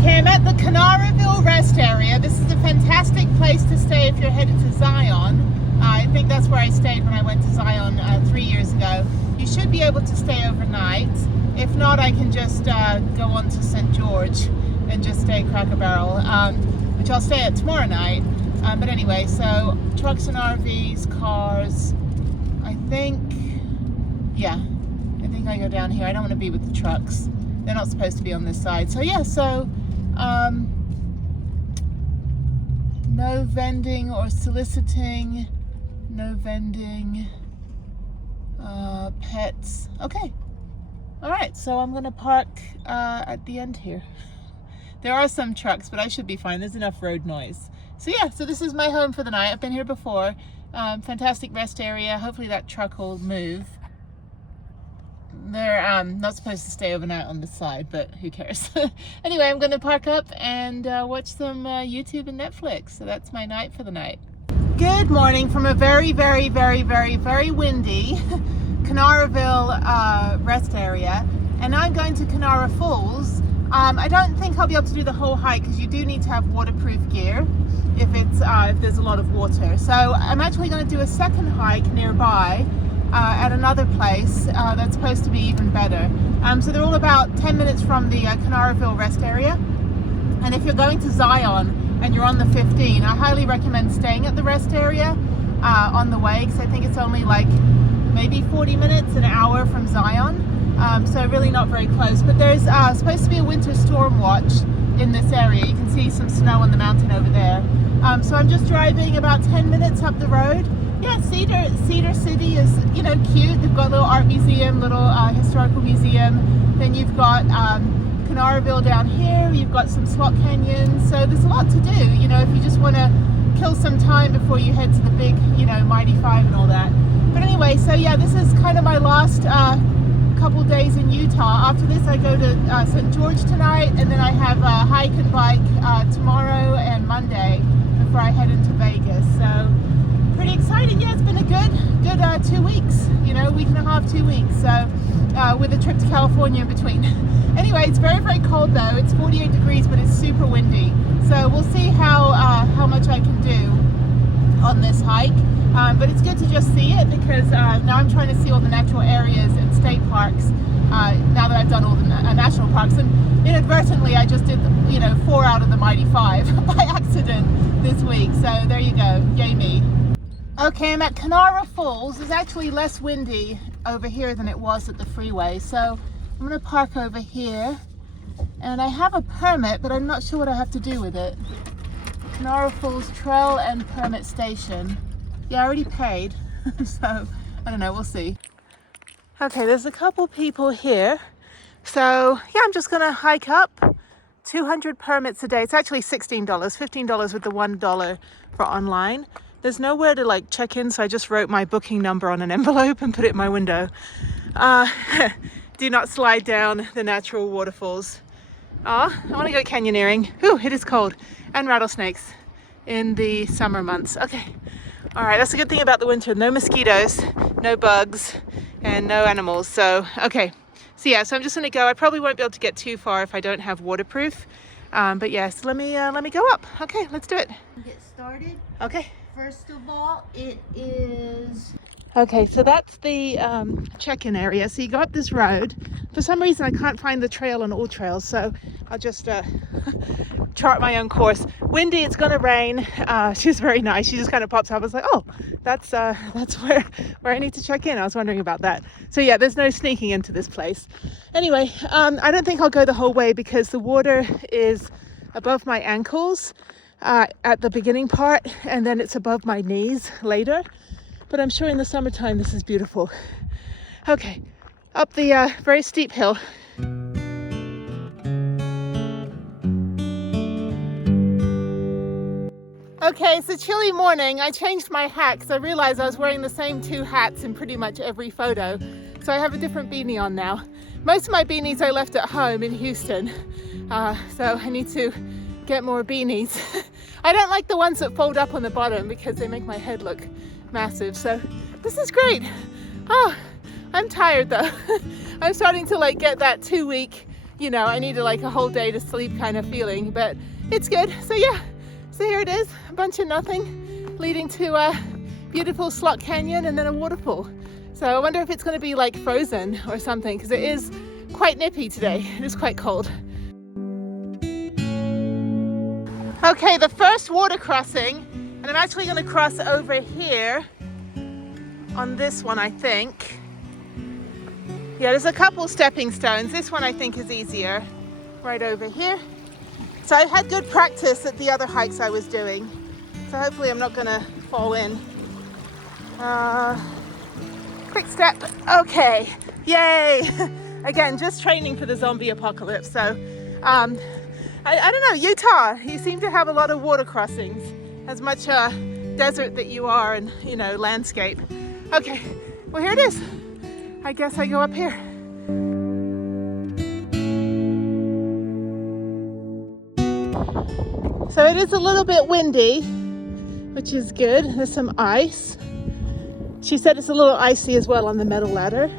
Okay, I'm at the Kanarra rest area. This is a fantastic place to stay if you're headed to Zion. I think that's where I stayed when I went to Zion 3 years ago. You should be able to stay overnight. If not, I can just go on to St. George and just stay at Cracker Barrel, which I'll stay at tomorrow night. But anyway, so trucks and RVs, cars. I think I go down here. I don't want to be with the trucks. They're not supposed to be on this side. So yeah, no vending or soliciting, no vending, pets. Okay. All right, so I'm gonna park at the end here. There are some trucks, but I should be fine. There's enough road noise. So yeah, so this is my home for the night. I've been here before. Fantastic rest area. Hopefully that truck will move. They're not supposed to stay overnight on this side, but who cares? Anyway, I'm going to park up and watch some YouTube and Netflix. So that's my night for the night. Good morning from a very, very, very, very, very windy Kanarraville rest area. And I'm going to Kanarra Falls. I don't think I'll be able to do the whole hike because you do need to have waterproof gear if there's a lot of water. So I'm actually going to do a second hike nearby. At another place that's supposed to be even better. So they're all about 10 minutes from the Kanarraville rest area. And if you're going to Zion and you're on the 15, I highly recommend staying at the rest area on the way, because I think it's only like maybe 40 minutes, an hour from Zion. So really not very close. But there's supposed to be a winter storm watch in this area. You can see some snow on the mountain over there. So I'm just driving about 10 minutes up the road. Yeah, Cedar City is, cute. They've got a little art museum, little historical museum. Then you've got Kanarraville down here. You've got some slot canyons. So there's a lot to do, if you just want to kill some time before you head to the big, Mighty Five and all that. But anyway, so yeah, this is kind of my last couple days in Utah. After this, I go to St. George tonight, and then I have a hike and bike tomorrow and Monday before I head into Vegas. So pretty exciting. Yeah, it's been a good 2 weeks, week and a half, 2 weeks. So with a trip to California in between. Anyway, it's very, very cold though. It's 48 degrees, but it's super windy. So we'll see how much I can do on this hike. But it's good to just see it, because now I'm trying to see all the natural areas and state parks now that I've done all the national parks. And inadvertently, I just did 4 out of the Mighty Five by accident this week. So there you go. Yay me. Okay, I'm at Kanarra Falls. It's actually less windy over here than it was at the freeway. So I'm going to park over here. And I have a permit, but I'm not sure what I have to do with it. Kanarra Falls Trail and Permit Station. Yeah, I already paid. So, I don't know, we'll see. Okay, there's a couple people here. So, yeah, I'm just going to hike up. 200 permits a day. It's actually $16, $15 with the $1 for online. There's nowhere to check in, so I just wrote my booking number on an envelope and put it in my window. Do not slide down the natural waterfalls. I want to go canyoneering. Ooh, it is cold. And rattlesnakes in the summer months. Okay. All right, that's a good thing about the winter. No mosquitoes, no bugs, and no animals. So, okay. So yeah, so I'm just going to go. I probably won't be able to get too far if I don't have waterproof. But yes, let me go up. Okay, let's do it. Get started. Okay. First of all, it is... Okay, so that's the check-in area. So you go up this road. For some reason, I can't find the trail on all trails, so I'll just chart my own course. Windy, it's gonna rain. She's very nice. She just kind of pops up. I was like, oh, that's where I need to check in. I was wondering about that. So yeah, there's no sneaking into this place. Anyway, I don't think I'll go the whole way because the water is above my ankles at the beginning part, and then it's above my knees later. But I'm sure in the summertime this is beautiful. Okay, up the very steep hill. Okay, it's a chilly morning. I changed my hat because I realized I was wearing the same 2 hats in pretty much every photo. So I have a different beanie on now. Most of my beanies I left at home in Houston. So I need to get more beanies. I don't like the ones that fold up on the bottom because they make my head look massive. So this is great. Oh, I'm tired though. I'm starting to get that 2 week you know, I needed like a whole day to sleep kind of feeling, but it's good. So yeah, so here it is, a bunch of nothing leading to a beautiful slot canyon and then a waterfall. So I wonder if it's going to be like frozen or something, because it is quite nippy today. It is quite cold. Okay, the first water crossing, and I'm actually going to cross over here on this one, I think. Yeah, there's a couple stepping stones. This one I think is easier, right over here. So I had good practice at the other hikes I was doing. So hopefully I'm not going to fall in. Quick step. Okay, yay. Again, just training for the zombie apocalypse. So I don't know, Utah, you seem to have a lot of water crossings, as much desert that you are, and you know, landscape. Okay, well here it is. I guess I go up here. So it is a little bit windy, which is good. There's some ice. She said it's a little icy as well on the metal ladder.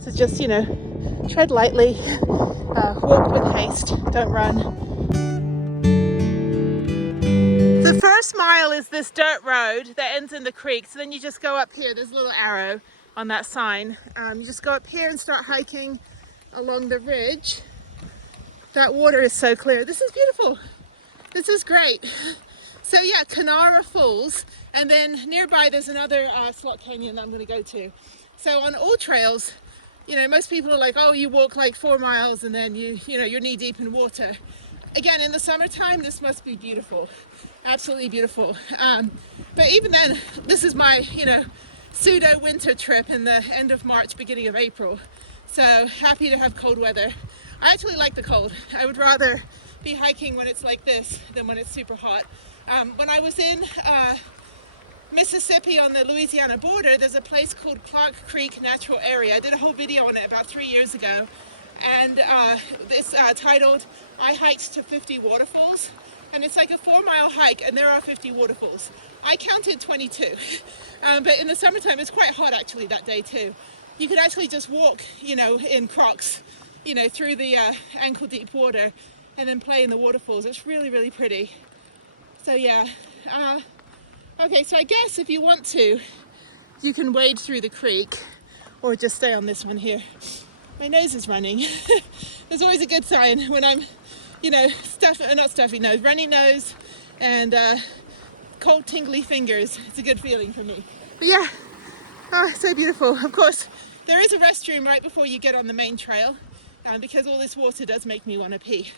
So just, you know, tread lightly, walk with haste, don't run. The first mile is this dirt road that ends in the creek. So then you just go up here, there's a little arrow on that sign. You just go up here and start hiking along the ridge. That water is so clear. This is beautiful. This is great. So yeah, Kanarra Falls, and then nearby there's another slot canyon that I'm going to go to. So on all trails, you know, most people are like, oh, you walk like 4 miles and then you know, you're knee deep in water. Again, in the summertime, this must be beautiful, absolutely beautiful. But even then, this is my, you know, pseudo winter trip in the end of March, beginning of April. So happy to have cold weather. I actually like the cold. I would rather be hiking when it's like this than when it's super hot. When I was in Mississippi on the Louisiana border, there's a place called Clark Creek Natural Area. I did a whole video on it about 3 years ago, and it's titled I Hiked to 50 Waterfalls, and it's like a 4-mile hike and there are 50 waterfalls. I counted 22, but in the summertime it's quite hot actually that day too. You could actually just walk, you know, in Crocs, you know, through the ankle deep water and then play in the waterfalls. It's really, really pretty. So yeah, okay, so I guess if you want to, you can wade through the creek or just stay on this one here. My nose is running. There's always a good sign when I'm, you know, not stuffy nose, runny nose and cold tingly fingers. It's a good feeling for me. But yeah, oh, so beautiful. Of course, there is a restroom right before you get on the main trail, because all this water does make me want to pee.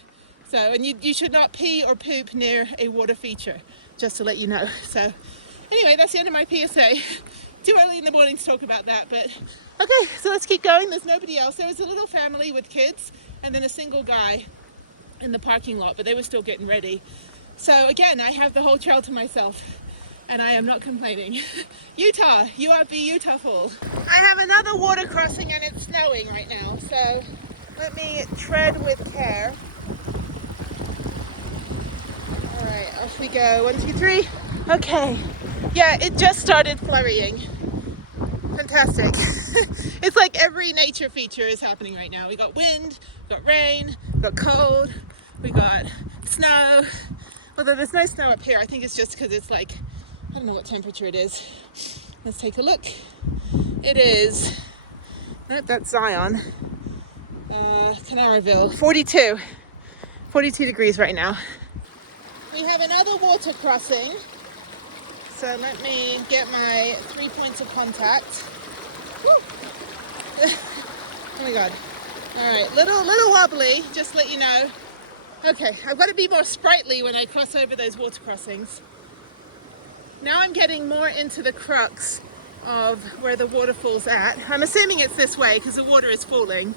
So, and you should not pee or poop near a water feature, just to let you know. So anyway, that's the end of my PSA. Too early in the morning to talk about that, but okay, so let's keep going. There's nobody else. There was a little family with kids and then a single guy in the parking lot, but they were still getting ready. So again, I have the whole trail to myself and I am not complaining. Utah, you are beautiful. I have another water crossing and it's snowing right now, so let me tread with care. All right, off we go. 1, 2, 3. Okay. Yeah, it just started flurrying. Fantastic. It's like every nature feature is happening right now. We got wind, we got rain, we got cold, we got snow. Although there's no snow up here. I think it's just because it's like, I don't know what temperature it is. Let's take a look. It is, oh, that's Zion. Kanarraville, 42 degrees right now. We have another water crossing. So let me get my 3 points of contact. Woo. Oh my God. All right, little wobbly, just to let you know. Okay, I've got to be more sprightly when I cross over those water crossings. Now I'm getting more into the crux of where the waterfall's at. I'm assuming it's this way because the water is falling.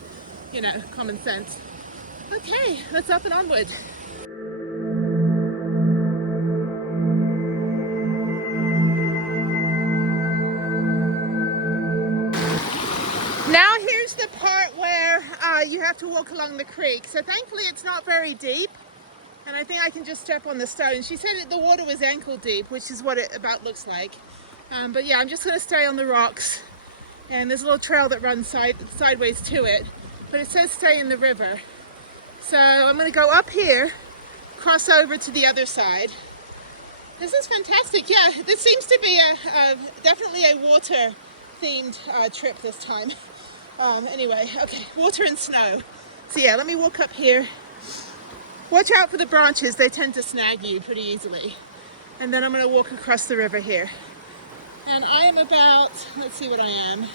You know, common sense. Okay, let's up and onward. Now here's the part where you have to walk along the creek. So thankfully it's not very deep, and I think I can just step on the stone. She said the water was ankle deep, which is what it about looks like. But yeah, I'm just going to stay on the rocks, and there's a little trail that runs sideways to it, but it says stay in the river. So I'm going to go up here, cross over to the other side. This is fantastic. Yeah, this seems to be definitely a water themed trip this time. Anyway, okay, water and snow. So yeah, let me walk up here. Watch out for the branches, they tend to snag you pretty easily. And then I'm going to walk across the river here. And I am about, let's see what I am.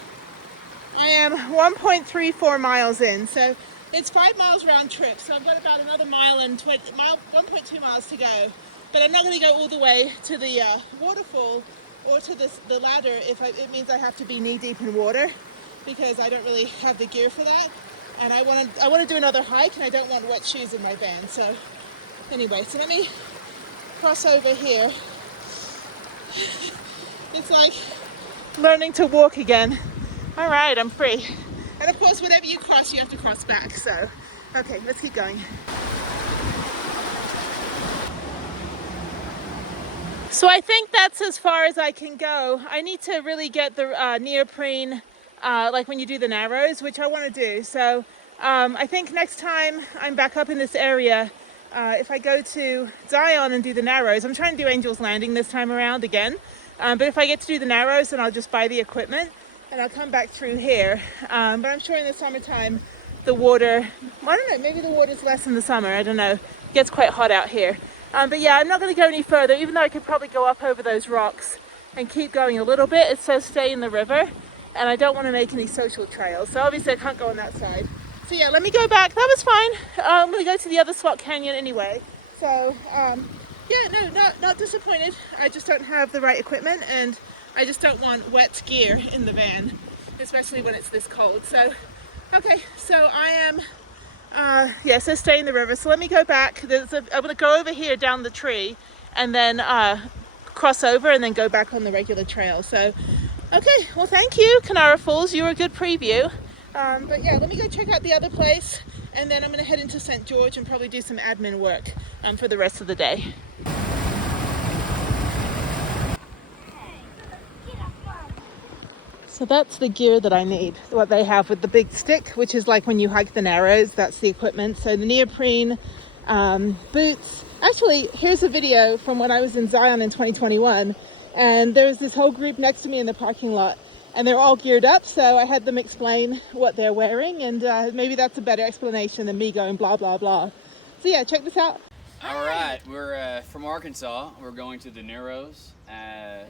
I am 1.34 miles in, so it's 5 miles round trip, so I've got about another 1.2 miles to go. But I'm not going to go all the way to the waterfall or to the ladder if it means I have to be knee deep in water, because I don't really have the gear for that. And I want to do another hike, and I don't want wet shoes in my van. So anyway, so let me cross over here. It's like learning to walk again. All right, I'm free. And of course, whatever you cross, you have to cross back. So, okay, let's keep going. So I think that's as far as I can go. I need to really get the neoprene, like when you do the narrows, which I want to do. So I think next time I'm back up in this area, if I go to Zion and do the narrows, I'm trying to do Angel's Landing this time around again. But if I get to do the narrows, then I'll just buy the equipment and I'll come back through here. But I'm sure in the summertime, the water, I don't know, maybe the water's less in the summer. I don't know. It gets quite hot out here. But yeah, I'm not going to go any further, even though I could probably go up over those rocks and keep going a little bit. It says stay in the river, and I don't want to make any social trails. So obviously I can't go on that side. So yeah, let me go back. That was fine. I'm going to go to the other slot canyon anyway. So yeah, no, not disappointed. I just don't have the right equipment, and I just don't want wet gear in the van, especially when it's this cold. So, okay, so I am... yeah, so stay in the river. So let me go back. I'm going to go over here down the tree and then cross over and then go back on the regular trail. So, okay, well, thank you, Kanarra Falls. You were a good preview. But yeah, let me go check out the other place, and then I'm going to head into St. George and probably do some admin work for the rest of the day. So that's the gear that I need, what they have with the big stick, which is like when you hike the narrows, that's the equipment. So the neoprene, boots. Actually, here's a video from when I was in Zion in 2021, and there was this whole group next to me in the parking lot, and they're all geared up, so I had them explain what they're wearing, and maybe that's a better explanation than me going blah, blah, blah. So yeah, check this out. All right, we're from Arkansas. We're going to the Narrows. Yeah.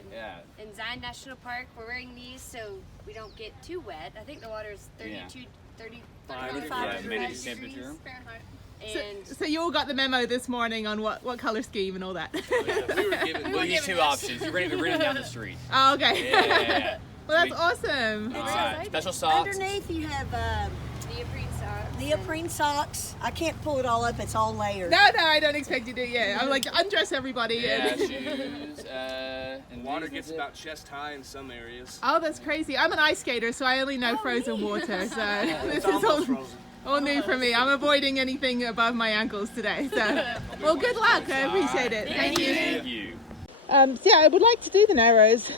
In Zion National Park, we're wearing these so we don't get too wet. I think the water is 35 degrees temperature. Fahrenheit. And So you all got the memo this morning on what color scheme and all that. We'll use two options. We're running down the street. Oh, okay. Yeah. Well, that's awesome. All right, special socks. Underneath you have neoprene socks. neoprene socks. I can't pull it all up. It's all layered. No, I don't expect you to. Yeah, I'm like, undress everybody. Yeah, shoes. And Water gets about chest high in some areas. Oh, that's crazy. I'm an ice skater, so I only know frozen water. So this is all new for me. I'm avoiding anything above my ankles today. So, well, good luck. I appreciate it. Thank you. Thank you. So yeah, I would like to do the Narrows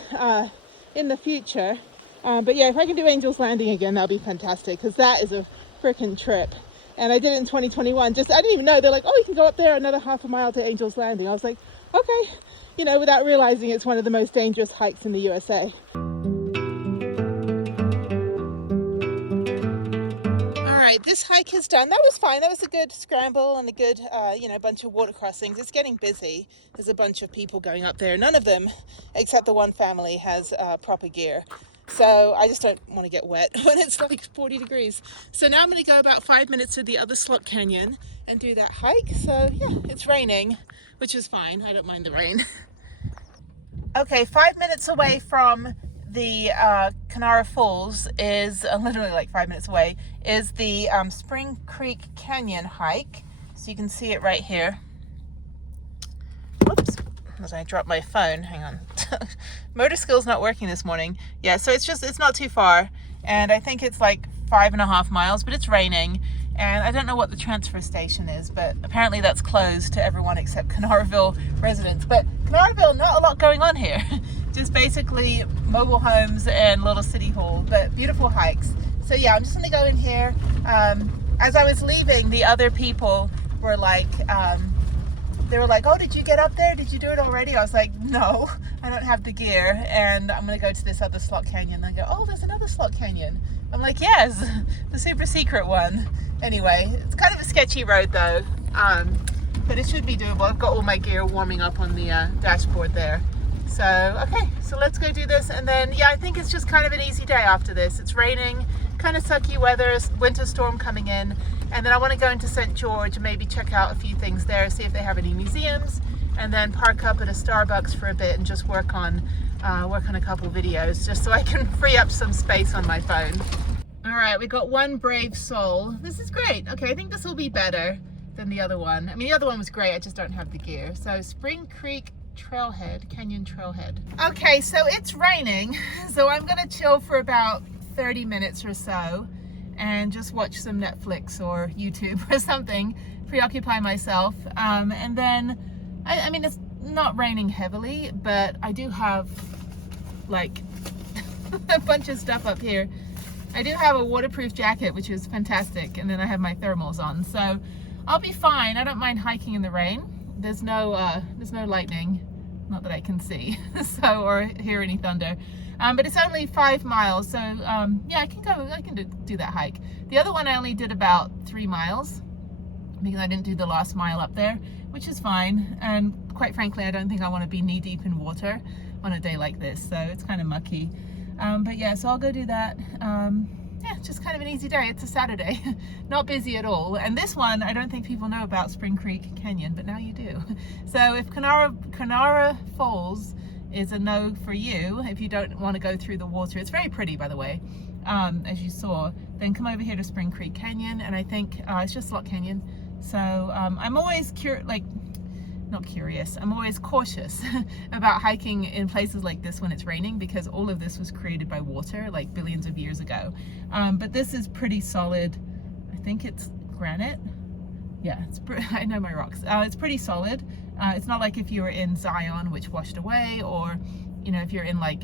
in the future. But yeah, if I can do Angel's Landing again, that'll be fantastic, because that is a freaking trip. And I did it in 2021. I didn't even know. They're like, oh, you can go up there another half a mile to Angel's Landing. I was like, okay, without realizing it's one of the most dangerous hikes in the USA. All right, this hike is done. That was fine. That was a good scramble and a good, bunch of water crossings. It's getting busy. There's a bunch of people going up there. None of them, except the one family, has proper gear. So I just don't want to get wet when it's like 40 degrees. So now I'm going to go about 5 minutes to the other slot canyon and do that hike. So yeah, it's raining, which is fine. I don't mind the rain. Okay, 5 minutes away from the Kanarra Falls is literally like 5 minutes away is the Spring Creek Canyon hike. So you can see it right here. Whoops. As I dropped my phone, hang on. Motor skills not working this morning. Yeah, so it's not too far, and I think it's like 5.5 miles, but it's raining, and I don't know what the transfer station is, but apparently that's closed to everyone except Kanarraville residents. But Kanarraville, not a lot going on here. Just basically mobile homes and little city hall, but beautiful hikes. So yeah, I'm just gonna go in here. as I was leaving, the other people were like, they were like, oh, did you get up there? Did you do it already? I was like, no, I don't have the gear, and I'm gonna go to this other slot canyon. And I go, oh, there's another slot canyon. I'm like, yes, the super secret one. Anyway, it's kind of a sketchy road though, but it should be doable. I've got all my gear warming up on the dashboard there. So, okay, so let's go do this. And then, yeah, I think it's just kind of an easy day after this. It's raining, kind of sucky weather, winter storm coming in. And then I want to go into St. George and maybe check out a few things there, see if they have any museums, and then park up at a Starbucks for a bit and just work on a couple videos, just so I can free up some space on my phone. All right, we got one brave soul. This is great. Okay, I think this will be better than the other one. I mean, the other one was great, I just don't have the gear. So Spring Creek Trailhead, Canyon Trailhead. Okay, so it's raining, so I'm gonna chill for about 30 minutes or so and just watch some Netflix or YouTube or something, preoccupy myself. And then, I mean, it's not raining heavily, but I do have like a bunch of stuff up here. I do have a waterproof jacket, which is fantastic, and then I have my thermals on, so I'll be fine. I don't mind hiking in the rain. There's no lightning, not that I can see, so, or hear any thunder. But it's only 5 miles, so yeah, I can do that hike. The other one I only did about 3 miles because I didn't do the last mile up there, which is fine. And quite frankly, I don't think I want to be knee deep in water on a day like this, so it's kind of mucky. But yeah, so I'll go do that. Yeah, just kind of an easy day. It's a Saturday, not busy at all. And this one, I don't think people know about Spring Creek Canyon, but now you do. So if Kanarra Falls is a no for you, if you don't want to go through the water, it's very pretty, by the way, as you saw, then come over here to Spring Creek Canyon. And I think it's just Slot Canyon. So I'm always I'm always cautious about hiking in places like this when it's raining, because all of this was created by water like billions of years ago. But this is pretty solid. I think it's granite. Yeah, I know my rocks. It's pretty solid. It's not like if you were in Zion, which washed away, or you know, if you're in like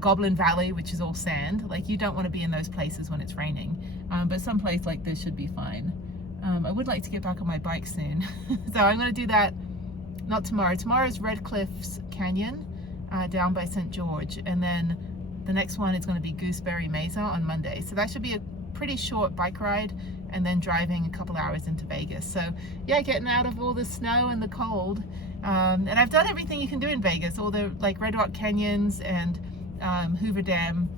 Goblin Valley, which is all sand. Like, you don't want to be in those places when it's raining. But some place like this should be fine. I would like to get back on my bike soon. So I'm going to do that, not tomorrow. Tomorrow's Red Cliffs Canyon down by St. George. And then the next one is going to be Gooseberry Mesa on Monday. So that should be a pretty short bike ride, and then driving a couple hours into Vegas. So yeah, getting out of all the snow and the cold. And I've done everything you can do in Vegas, all the like Red Rock Canyons and Hoover Dam.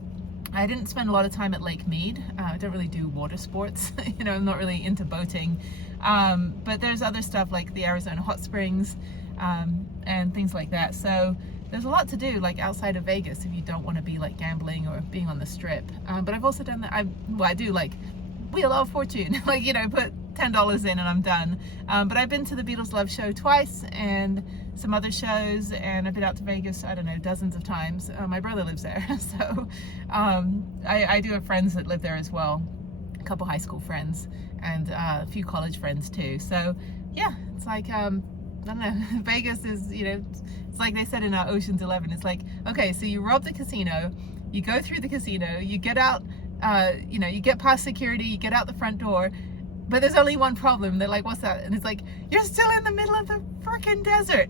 I didn't spend a lot of time at Lake Mead. I don't really do water sports. You know, I'm not really into boating. But there's other stuff like the Arizona Hot Springs and things like that. So there's a lot to do like outside of Vegas if you don't want to be like gambling or being on the strip. But I've also done that. I do like Wheel of Fortune, like, you know, put $10 in and I'm done. But I've been to the Beatles Love Show twice and some other shows, and I've been out to Vegas, I don't know, dozens of times. My brother lives there, so I do have friends that live there as well, a couple high school friends and a few college friends too. So yeah, it's like I don't know, Vegas is, you know, it's like they said in Ocean's 11. It's like, okay, so you rob the casino, you go through the casino, you get out, you know, you get past security, you get out the front door, but there's only one problem. They're like, what's that? And it's like, you're still in the middle of the freaking desert.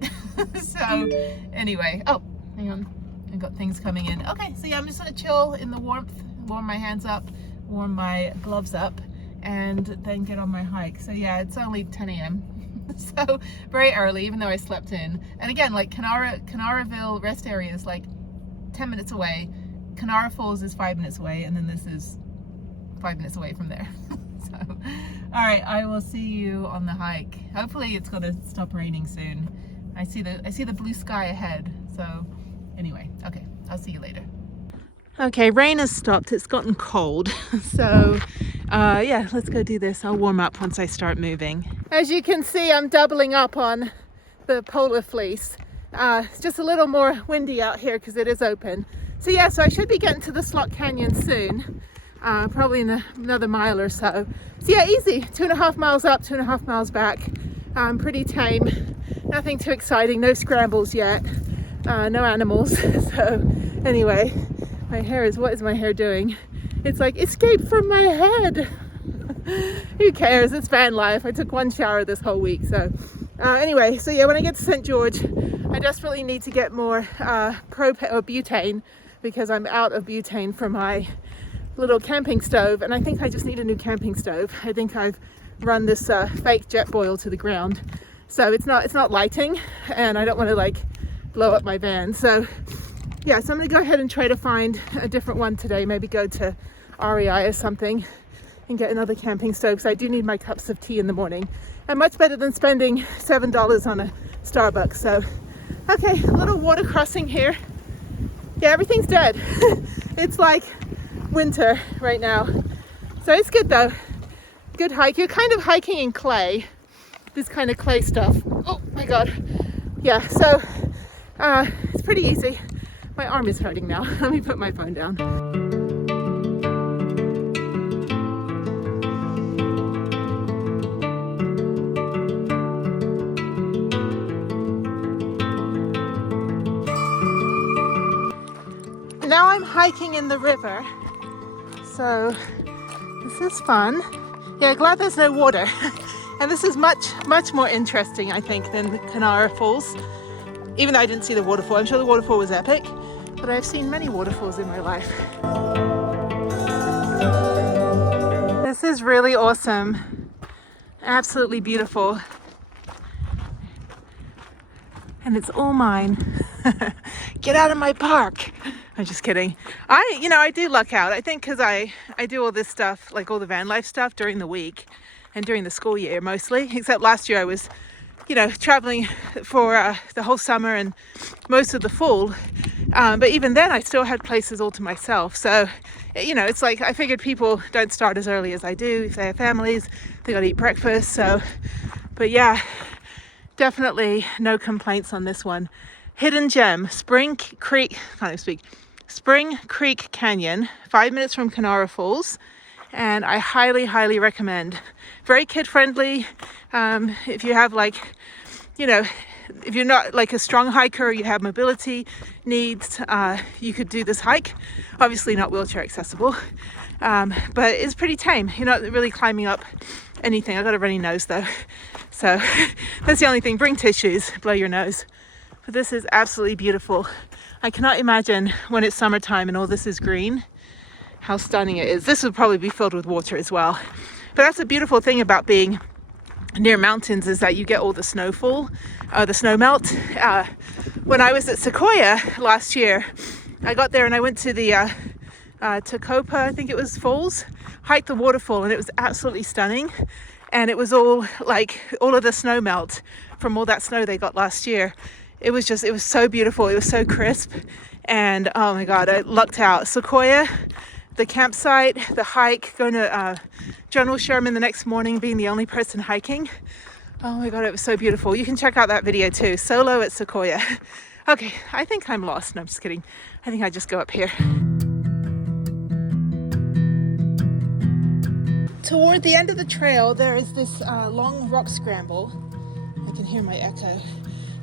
So anyway, oh, hang on, I got things coming in. Okay, so yeah, I'm just gonna chill in the warmth, warm my hands up, warm my gloves up, and then get on my hike. So yeah, it's only 10 a.m. So very early, even though I slept in. And again, like Kanarraville rest area is like 10 minutes away. Kanarra Falls is 5 minutes away, and then this is 5 minutes away from there. So, all right, I will see you on the hike. Hopefully it's gonna stop raining soon. I see the blue sky ahead. So anyway, okay, I'll see you later. Okay, rain has stopped. It's gotten cold. So yeah, let's go do this. I'll warm up once I start moving. As you can see, I'm doubling up on the polar fleece. It's just a little more windy out here because it is open. So yeah, so I should be getting to the Slot Canyon soon, probably in another mile or so. So yeah, easy, 2.5 miles up, 2.5 miles back. Pretty tame, nothing too exciting, no scrambles yet, no animals. So anyway, my hair is, what is my hair doing? It's like, escape from my head. Who cares? It's van life. I took one shower this whole week. So anyway, so yeah, when I get to St. George, I desperately need to get more propane or butane, because I'm out of butane for my little camping stove, and I think I just need a new camping stove. I think I've run this fake jet boil to the ground, so it's not lighting, and I don't want to like blow up my van. So yeah, so I'm gonna go ahead and try to find a different one today, maybe go to REI or something and get another camping stove, because I do need my cups of tea in the morning, and much better than spending $7 on a Starbucks. So okay, a little water crossing here. Yeah, everything's dead. It's like winter right now, so it's good though. Good hike. You're kind of hiking in clay, this kind of clay stuff. Oh my god. Yeah, so it's pretty easy. My arm is hurting now. Let me put my phone down. Now I'm hiking in the river, so this is fun. Yeah, glad there's no water. And this is much more interesting, I think, than the Kanarra Falls. Even though I didn't see the waterfall, I'm sure the waterfall was epic, but I've seen many waterfalls in my life. This is really awesome. Absolutely beautiful. And it's all mine. Get out of my park. I'm just kidding. I do luck out. I think because I do all this stuff, like all the van life stuff during the week and during the school year mostly, except last year I was, traveling for the whole summer and most of the fall. But even then I still had places all to myself. So, it's like I figured people don't start as early as I do. If they have families, they got to eat breakfast. So, but yeah, definitely no complaints on this one. Hidden gem, Spring Creek Canyon, 5 minutes from Kanarra Falls, and I highly recommend. Very kid friendly. If you have if you're not like a strong hiker or you have mobility needs, you could do this hike. Obviously not wheelchair accessible, but it's pretty tame. You're not really climbing up anything. I've got a runny nose though, so that's the only thing. Bring tissues, blow your nose. But this is absolutely beautiful. I cannot imagine when it's summertime and all this is green, how stunning it is. This would probably be filled with water as well. But that's a beautiful thing about being near mountains, is that you get all the snowfall, the snow melt. When I was at Sequoia last year, I got there and I went to the Tacopa, I think it was, falls, hiked the waterfall, and it was absolutely stunning. And it was all like all of the snow melt from all that snow they got last year. It was so beautiful. It was so crisp. And oh my God, I lucked out. Sequoia, the campsite, the hike, going to General Sherman the next morning, being the only person hiking. Oh my God, it was so beautiful. You can check out that video too. Solo at Sequoia. Okay, I think I'm lost. No, I'm just kidding. I think I just go up here. Toward the end of the trail, there is this long rock scramble. I can hear my echo.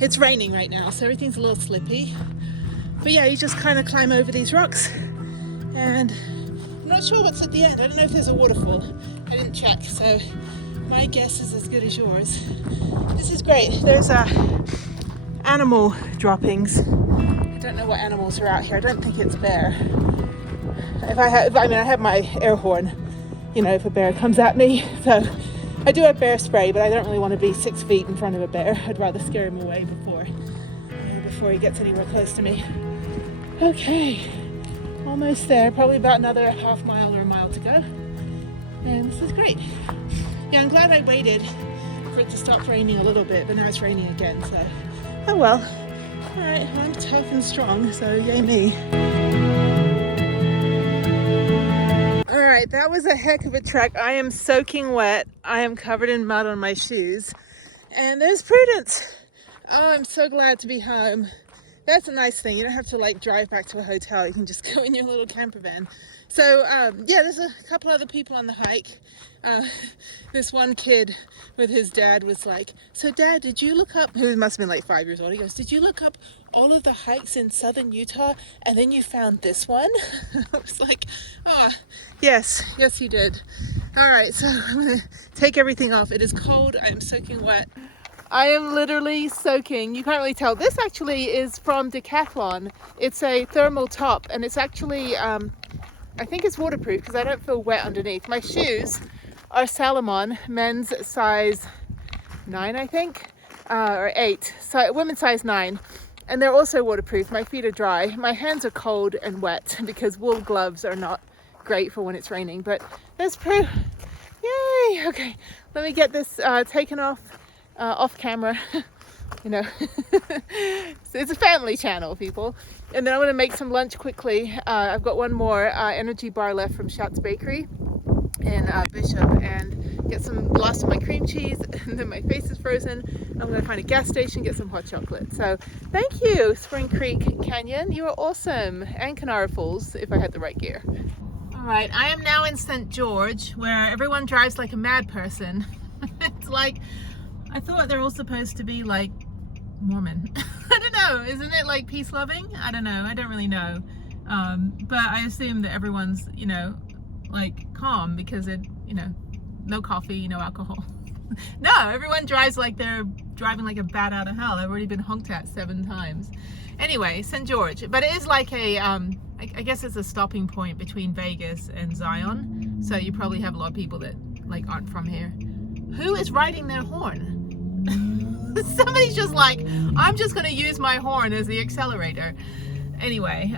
It's raining right now, so everything's a little slippy. But yeah, you just kind of climb over these rocks. And I'm not sure what's at the end. I don't know if there's a waterfall. I didn't check, so my guess is as good as yours. This is great. There's animal droppings. I don't know what animals are out here. I don't think it's bear. I have my air horn, if a bear comes at me. So I do have bear spray, but I don't really want to be 6 feet in front of a bear. I'd rather scare him away before he gets anywhere close to me. Okay, almost there. Probably about another half mile or a mile to go. And this is great. Yeah, I'm glad I waited for it to stop raining a little bit, but now it's raining again, so oh well. All right, well, I'm tough and strong, so yay me. All right, that was a heck of a trek. I am soaking wet. I am covered in mud on my shoes. And there's Prudence. Oh, I'm so glad to be home. That's a nice thing. You don't have to drive back to a hotel. You can just go in your little camper van. So yeah, there's a couple other people on the hike. This one kid with his dad was like, so Dad, did you look up, who must have been 5 years old, he goes, did you look up all of the hikes in southern Utah and then you found this one? I was like, yes he did. All right, so I'm gonna take everything off. It is cold, I am soaking wet. I am literally soaking. You can't really tell. This actually is from Decathlon. It's a thermal top, and it's actually, I think it's waterproof because I don't feel wet underneath. My shoes are Salomon, men's size 9, I think, or 8, so women's size 9. And they're also waterproof. My feet are dry. My hands are cold and wet because wool gloves are not great for when it's raining, but there's proof. Yay! Okay, let me get this taken off camera. You know, it's a family channel, people. And then I'm gonna make some lunch quickly. I've got one more energy bar left from Schatz Bakery in Bishop, and get some last of my cream cheese, and then my face is frozen. I'm gonna find a gas station, get some hot chocolate. So thank you, Spring Creek Canyon, you are awesome, and Kanarra Falls if I had the right gear. All right, I am now in St. George, where everyone drives like a mad person. It's like, I thought they're all supposed to be like Mormon. I don't know, isn't it like peace loving? I don't know, I don't really know. But I assume that everyone's, you know, like calm because it, you know, no coffee, no alcohol. No, everyone drives like they're driving like a bat out of hell. I've already been honked at 7 times. Anyway, St. George, but it is like a, I guess it's a stopping point between Vegas and Zion. So you probably have a lot of people that like aren't from here. Who is riding their horn? Somebody's just like, I'm just gonna use my horn as the accelerator. Anyway,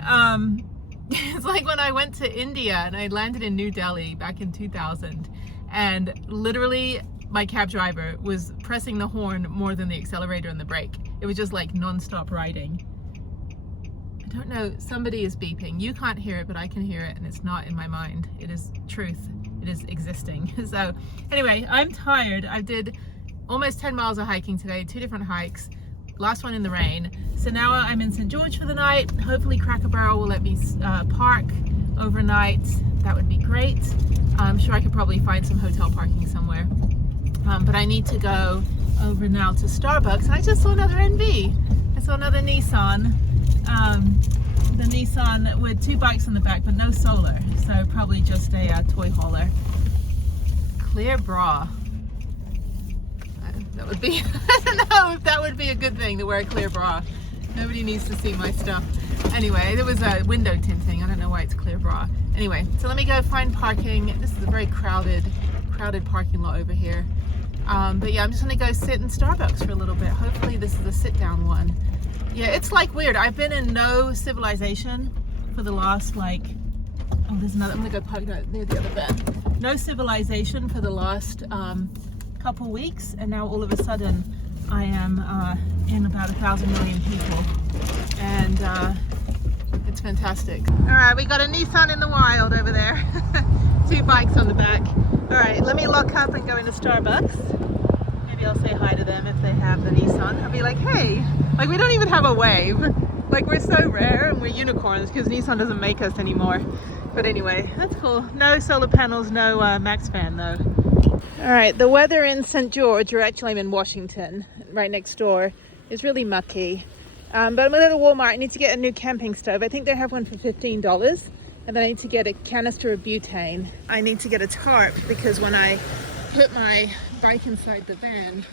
it's like when I went to India and I landed in New Delhi back in 2000, and literally my cab driver was pressing the horn more than the accelerator and the brake. It was just like non-stop riding. I don't know, somebody is beeping. You can't hear it, but I can hear it, and it's not in my mind. It is truth. It is existing. So anyway, I'm tired. I did almost 10 miles of hiking today, 2 different hikes, last one in the rain. So now I'm in St. George for the night. Hopefully Cracker Barrel will let me park overnight. That would be great. I'm sure I could probably find some hotel parking somewhere. But I need to go over now to Starbucks, and I just saw another NV. I saw another Nissan. The Nissan with 2 bikes on the back, but no solar. So probably just a toy hauler. Clear bra. That would be, I don't know if that would be a good thing to wear a clear bra. Nobody needs to see my stuff. Anyway, there was a window tinting. I don't know why it's clear bra. Anyway, so let me go find parking. This is a very crowded parking lot over here. But yeah, I'm just gonna go sit in Starbucks for a little bit. Hopefully this is a sit down one. Yeah, it's like weird. I've been in no civilization for the last like, oh, there's another, I'm gonna go park near the other bed. No civilization for the last couple weeks, and now all of a sudden I am in about 1,000 million people, and it's fantastic. All right, we got a Nissan in the wild over there. 2 bikes on the back. All right, let me lock up and go into Starbucks. Maybe I'll say hi to them if they have the Nissan. I'll be like, hey, like we don't even have a wave. Like we're so rare, and we're unicorns because Nissan doesn't make us anymore. But anyway, that's cool. No solar panels, no max fan though. All right, the weather in St. George, or actually I'm in Washington, right next door, is really mucky. But I'm gonna go to Walmart. I need to get a new camping stove. I think they have one for $15. And then I need to get a canister of butane. I need to get a tarp because when I put my bike inside the van,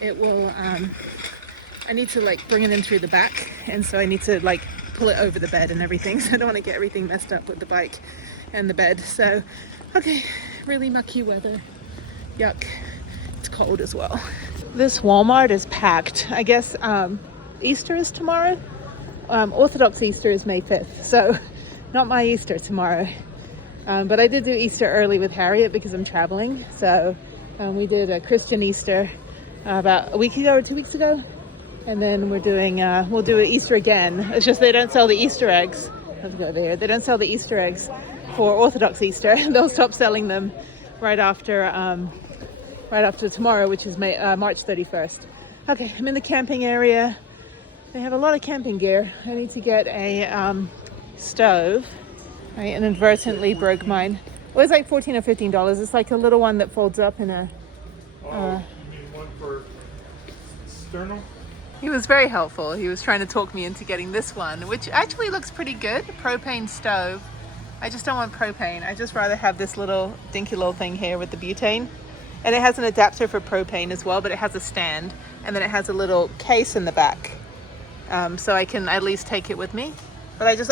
it will, I need to like bring it in through the back. And so I need to like pull it over the bed and everything. So I don't want to get everything messed up with the bike and the bed. So, okay, really mucky weather. Yuck. It's cold as well. This Walmart is packed. I guess Easter is tomorrow. Orthodox Easter is May 5th. So not my Easter tomorrow. But I did do Easter early with Harriet because I'm traveling. So we did a Christian Easter about a week ago or 2 weeks ago. And then we're doing, we'll do an Easter again. It's just they don't sell the Easter eggs. Let's go there. They don't sell the Easter eggs for Orthodox Easter. They'll stop selling them right after tomorrow, which is March 31st. Okay, I'm in the camping area. They have a lot of camping gear. I need to get a stove. I inadvertently broke mine. It was like $14 or $15. It's like a little one that folds up in a... you mean one for sternal? He was very helpful. He was trying to talk me into getting this one, which actually looks pretty good. Propane stove. I just don't want propane. I just rather have this little dinky little thing here with the butane. And it has an adapter for propane as well, but it has a stand. And then it has a little case in the back. So I can at least take it with me. But I just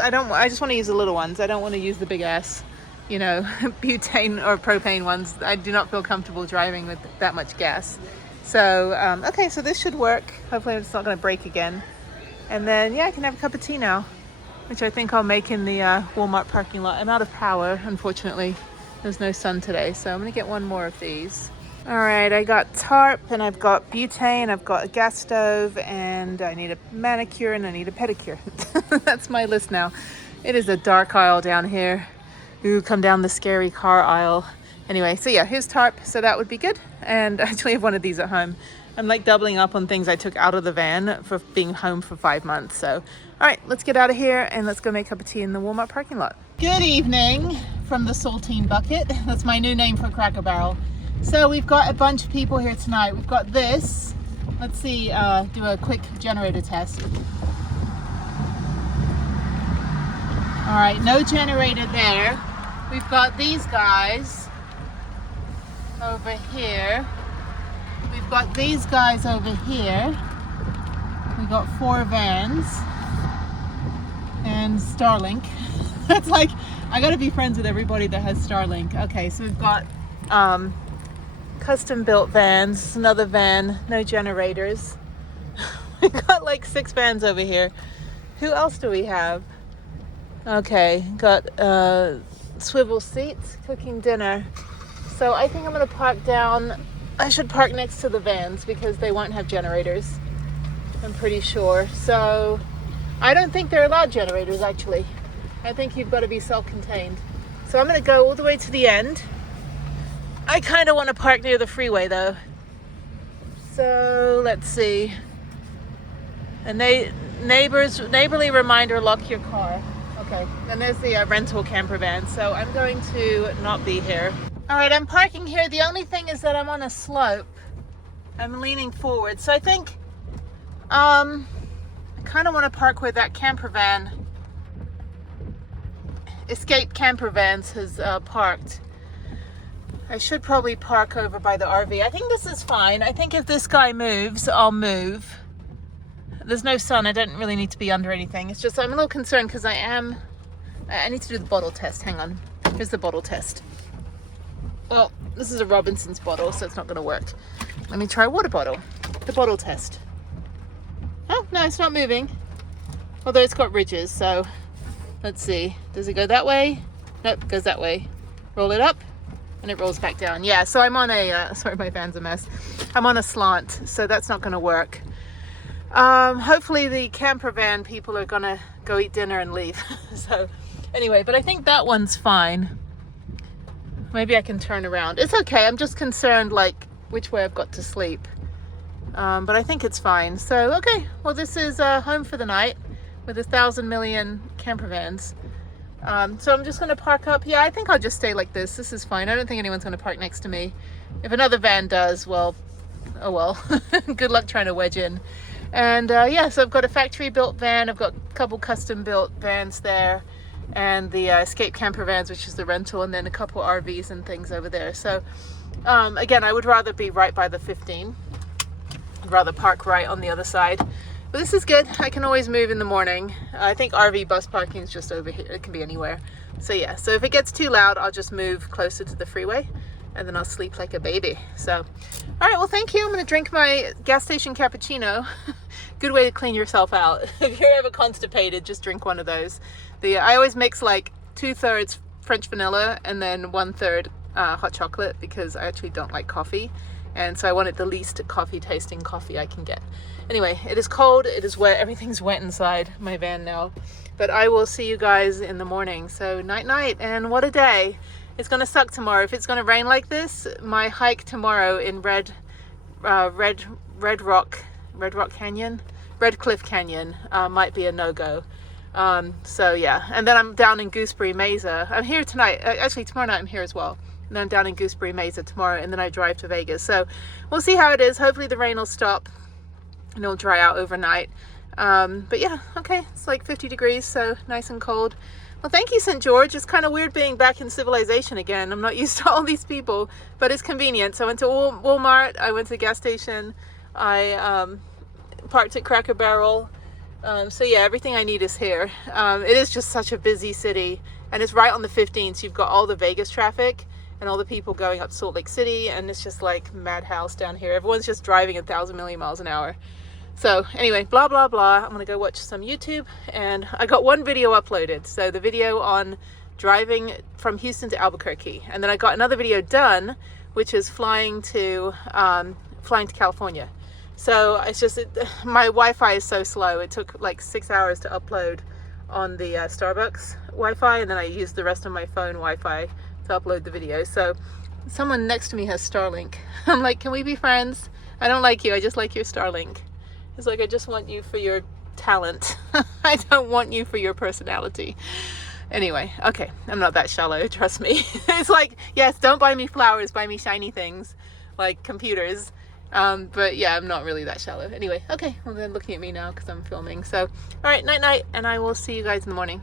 want to use the little ones. I don't want to use the big ass, you know, butane or propane ones. I do not feel comfortable driving with that much gas. So, okay, so this should work. Hopefully it's not going to break again. And then, yeah, I can have a cup of tea now, which I think I'll make in the Walmart parking lot. I'm out of power, unfortunately. There's no sun today, so I'm gonna get one more of these. All right, I got tarp, and I've got butane, I've got a gas stove, and I need a manicure, and I need a pedicure. That's my list now. It is a dark aisle down here. Ooh, come down the scary car aisle. Anyway, so yeah, here's tarp, so that would be good. And I actually have one of these at home. I'm like doubling up on things I took out of the van for being home for 5 months. So, all right, let's get out of here and let's go make a cup of tea in the Walmart parking lot. Good evening from the Saltine Bucket. That's my new name for Cracker Barrel. So we've got a bunch of people here tonight. We've got this. Let's see, do a quick generator test. All right, no generator there. We've got these guys over here. We've got these guys over here. We've got 4 vans and Starlink. That's like, I gotta be friends with everybody that has Starlink. Okay, so we've got custom built vans, another van, no generators. We've got like 6 vans over here. Who else do we have? Okay, got swivel seats, cooking dinner. So I think I'm gonna park down. I should park next to the vans because they won't have generators, I'm pretty sure. So I don't think they're allowed generators actually. I think you've got to be self-contained. So I'm going to go all the way to the end. I kind of want to park near the freeway though. So let's see. A neighborly reminder, lock your car. Okay, and there's the rental camper van. So I'm going to not be here. All right, I'm parking here. The only thing is that I'm on a slope. I'm leaning forward. So I think I kind of want to park where that camper van, Escape Camper Vans, has parked. I should probably park over by the RV. I think this is fine. I think if this guy moves, I'll move. There's no sun. I don't really need to be under anything. It's just I'm a little concerned because I need to do the bottle test. Hang on. Here's the bottle test. Well, this is a Robinson's bottle, so it's not going to work. Let me try a water bottle. The bottle test. Oh, no, it's not moving. Although it's got ridges, so let's see. Does it go that way? Nope, it goes that way. Roll it up, and it rolls back down. Yeah, so I'm on a, sorry, my van's a mess. I'm on a slant, so that's not going to work. Hopefully the camper van people are going to go eat dinner and leave. So anyway, but I think that one's fine. Maybe I can turn around. It's okay. I'm just concerned, like, which way I've got to sleep. But I think it's fine. So, okay. Well, this is home for the night with 1,000 million camper vans. So I'm just going to park up. Yeah, I think I'll just stay like this. This is fine. I don't think anyone's going to park next to me. If another van does, well, oh well. Good luck trying to wedge in. And yeah, so I've got a factory-built van. I've got a couple custom-built vans there. And the Escape Camper Vans, which is the rental, and then a couple RVs and things over there. So again, I would rather be right by the 15. I'd rather park right on the other side. But this is good. I can always move in the morning. I think RV bus parking is just over here. It can be anywhere. So yeah, so if it gets too loud, I'll just move closer to the freeway and then I'll sleep like a baby. So, all right, well, thank you. I'm gonna drink my gas station cappuccino. Good way to clean yourself out. If you're ever constipated, just drink one of those. I always mix like 2/3 French vanilla and then 1/3 hot chocolate because I actually don't like coffee. And so I wanted the least coffee tasting coffee I can get. Anyway, it is cold, it is wet, everything's wet inside my van now. But I will see you guys in the morning. So night night, and what a day. It's gonna suck tomorrow. If it's gonna rain like this, my hike tomorrow in Red Cliff Canyon might be a no-go. So yeah, and then I'm down in Gooseberry Mesa. I'm here tonight. Actually, tomorrow night I'm here as well. And then I'm down in Gooseberry Mesa tomorrow, and then I drive to Vegas. So we'll see how it is. Hopefully the rain will stop and it'll dry out overnight. But yeah, okay, it's like 50 degrees, so nice and cold. Well, thank you, St. George. It's kind of weird being back in civilization again. I'm not used to all these people, but it's convenient. So I went to Walmart, I went to the gas station, I parked at Cracker Barrel. So yeah, everything I need is here. It is just such a busy city, and it's right on the 15th. So you've got all the Vegas traffic and all the people going up to Salt Lake City, and it's just like madhouse down here. Everyone's just driving 1,000 million miles an hour. So anyway, blah, blah, blah. I'm gonna go watch some YouTube, and I got one video uploaded. So the video on driving from Houston to Albuquerque. And then I got another video done, which is flying to California. So it's just, my Wi-Fi is so slow. It took like 6 hours to upload on the Starbucks Wi-Fi, and then I used the rest of my phone Wi-Fi to upload the video. So someone next to me has Starlink. I'm like, can we be friends? I don't like you, I just like your Starlink. It's like, I just want you for your talent. I don't want you for your personality. Anyway, okay, I'm not that shallow, trust me. It's like, yes, don't buy me flowers, buy me shiny things like computers. But yeah, I'm not really that shallow. Anyway, okay, well, they're looking at me now because I'm filming. So, all right, night night, and I will see you guys in the morning.